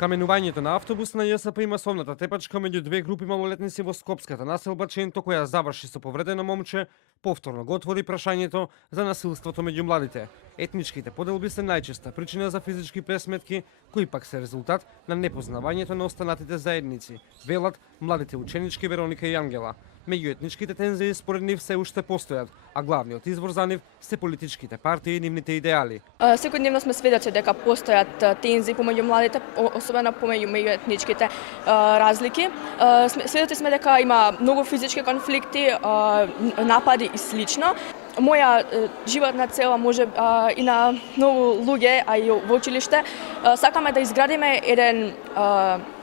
Каменувањето на автобус на ЈСП и масовната тепачка меѓу две групи малолетници во Скопската населба Ченто, која заврши со повредено момче, повторно го отвори прашањето за насилството меѓу младите. Етничките поделби се најчеста причина за физички пресметки, кои пак се резултат на непознавањето на останатите заедници, велат младите ученички Вероника и Ангела. Меѓуетничките тензии според нив се уште постојат, а главниот извор за нив се политичките партии и нивните идеали. Секојдневно сме сведоци дека постојат тензии помеѓу младите, особено помеѓу меѓуетничките разлики. Сведоци сме дека има многу физички конфликти, напади и слично. Моја животна цела може и на многу луѓе, а и во училиште, сакаме да изградиме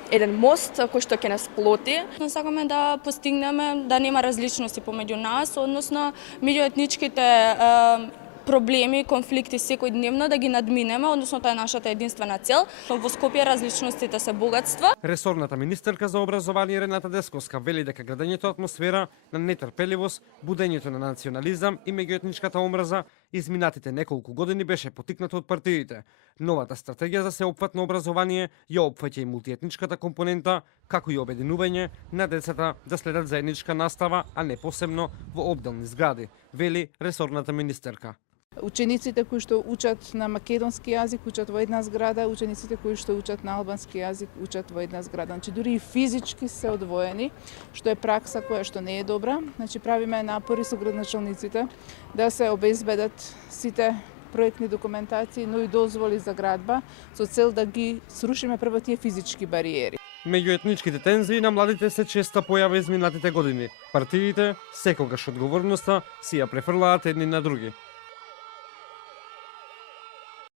еден мост кој што ќе нас сплоти. Сакаме да постигнеме да нема различности помеѓу нас, односно меѓуетничките проблеми, конфликти секојдневно да ги надминеме, односно тоа е нашата единствена цел. Во Скопје различностите се богатства. Ресорната министерка за образование Рената Десковска вели дека градењето атмосфера на нетрпеливост, будењето на национализам и меѓуетничката омраза изминатите неколку години беше потикнато од партиите. Новата стратегија за сеопфатно образование ја опфаќа и мултиетничката компонента, како и обединување на децата да следат заедничка настава, а не посебно во обделни згради, вели ресорната министерка. Учениците кои што учат на македонски јазик учат во една зграда, учениците кои што учат на албански јазик учат во една зграда. Значи дури и физички се одвоени, што е пракса која што не е добра. Значи правиме напори со градоначалниците да се обезбедат сите проектни документации, но и дозволи за градба со цел да ги срушиме прво тие физички бариери. Меѓуетничките тензии на младите се честа појава изминатите години. Партиите секогаш одговорноста си ја префрлаат едни на други.